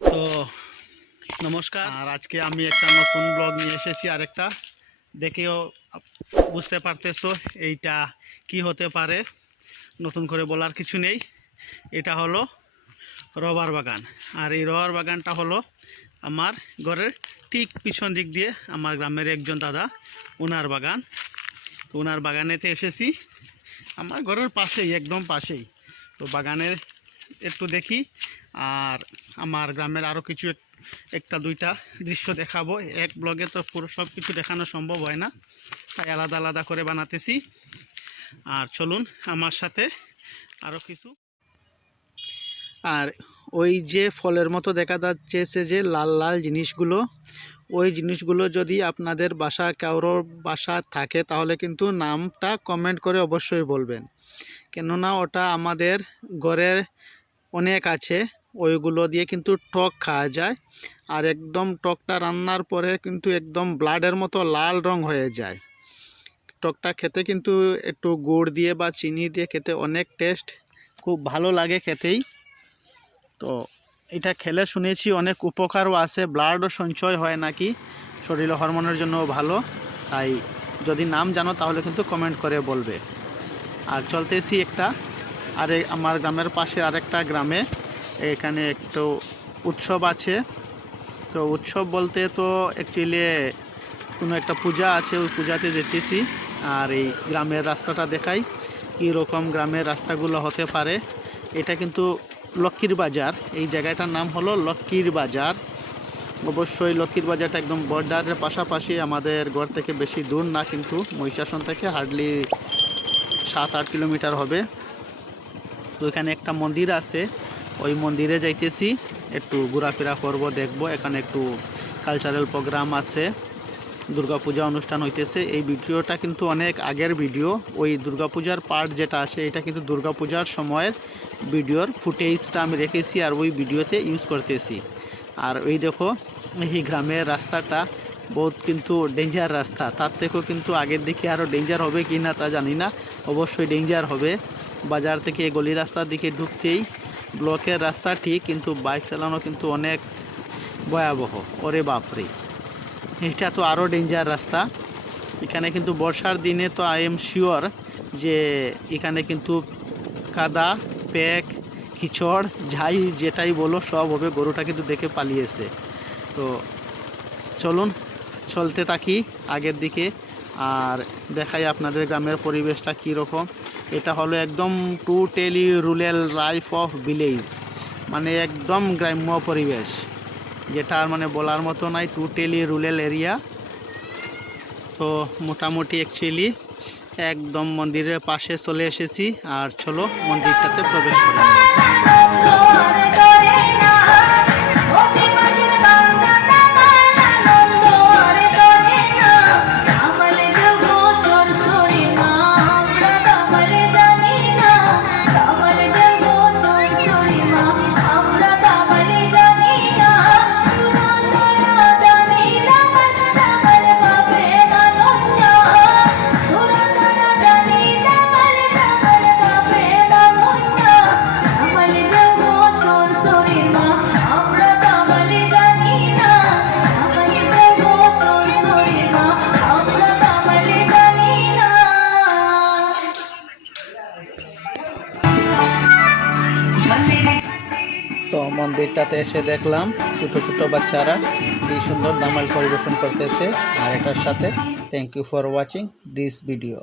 তো নমস্কার। আর আজকে আমি একটা নতুন ব্লগ নিয়ে এসেছি, আরেকটা দেখেও বুঝতে পারতেছো এইটা কি হতে পারে। নতুন করে বলার কিছু নেই। এটা হলো রবার বাগান, আর এই রবার বাগানটা হলো আমার ঘরের ঠিক পিছন দিক দিয়ে আমার গ্রামের একজন দাদা, ওনার বাগান। ওনার বাগানেতে এসেছি, আমার ঘরের পাশেই, একদম পাশেই। তো বাগানে একটু দেখি, আর আমার গ্রামের আরও কিছু একটা দুইটা দৃশ্য দেখাবো। এক ব্লগে তো পুরো সব কিছু দেখানো সম্ভব হয় না, তাই আলাদা আলাদা করে বানাতেছি। আর চলুন আমার সাথে আরও কিছু। আর ওই যে ফলের মতো দেখা যাচ্ছে যে লাল লাল জিনিসগুলো, ওই জিনিসগুলো যদি আপনাদের বাসা কারোর বাসা থাকে তাহলে কিন্তু নামটা কমেন্ট করে অবশ্যই বলবেন, কেননা ওটা আমাদের ঘরের অনেক আছে। ওইগুলো দিয়ে কিন্তু টক খাওয়া যায়, আর একদম টকটা রান্নার পরে কিন্তু একদম ব্লাডের মতো লাল রং হয়ে যায়। টকটা খেতে কিন্তু একটু গুড় দিয়ে বা চিনি দিয়ে খেতে অনেক টেস্ট, খুব ভালো লাগে খেতেই। তো এটা খেলে শুনেছি অনেক উপকারও আছে, ব্লাডও সঞ্চয় হয় নাকি, শরীরে হরমোনের জন্যও ভালো। তাই যদি নাম জানো তাহলে কিন্তু কমেন্ট করে বলবে। আর চলতেছি একটা আমার গ্রামের পাশে আরেকটা গ্রামে, এখানে একটু উৎসব আছে। তো উৎসব বলতে তো অ্যাকচুয়ালি কোনো একটা পূজা আছে, ওই পূজাতে যেতেছি। আর এই গ্রামের রাস্তাটা দেখাই কীরকম গ্রামের রাস্তাগুলো হতে পারে। এটা কিন্তু লক্ষ্মীর বাজার, এই জায়গাটার নাম হলো লক্ষ্মীর বাজার। অবশ্যই লক্ষ্মীর বাজারটা একদম বর্ডারের পাশাপাশি, আমাদের ঘর থেকে বেশি দূর না, কিন্তু মহিষাসন থেকে হার্ডলি 7-8 কিলোমিটার হবে। তো এখানে একটা মন্দির আছে, ওই মন্দিরে যাইতেছি, একটু ঘোরাফেরা করব, দেখব। এখানে একটু কালচারাল প্রোগ্রাম আছে, দুর্গাপূজা অনুষ্ঠান হইতেছে। এই ভিডিওটা কিন্তু অনেক আগের ভিডিও, ওই দুর্গাপূজার পার্ট যেটা আছে এটা কিন্তু দুর্গাপূজার সময়ের ভিডিওর ফুটেজটা আমি রেখেছি, আর ওই ভিডিওতে ইউজ করতেছি। আর ওই দেখো এই গ্রামের রাস্তাটা বহুত কিন্তু ডেঞ্জার রাস্তা, তার থেকেও কিন্তু আগের দিকে আরও ডেঞ্জার হবে কি না তা জানি না, অবশ্যই ডেঞ্জার হবে। বাজার থেকে গলি রাস্তার দিকে ঢুকতেই ব্লকের রাস্তা ঠিক, কিন্তু বাইক চালানো কিন্তু অনেক ভয়াবহ। ওরে বাপরে, এটা তো আরও ডেঞ্জার রাস্তা। এখানে কিন্তু বর্ষার দিনে তো আই এম শিওর যে এখানে কিন্তু কাদা, প্যাক, কিচড়, যাই যেটাই বলো সব হবে। গরুটা কিন্তু দেখে পালিয়েছে। তো চলুন চলতে থাকি আগের দিকে, আর দেখাই আপনাদের গ্রামের পরিবেশটা কীরকম। এটা হলো একদম totally rural life of village, মানে একদম গ্রাম্য পরিবেশ, যেটা আর মানে বলার মতো নাই, টোটালি রুরাল এরিয়া। তো মোটামুটি অ্যাকচুয়ালি একদম মন্দিরের পাশে চলে এসেছি, আর চলো মন্দিরটাতে প্রবেশ করা যায়। তো মন্দিরটাতে এসে দেখলাম ছোটো ছোটো বাচ্চারা এই সুন্দর দামাল পরিবেশন করতেছে। আর এটার সাথে thank you for watching this video.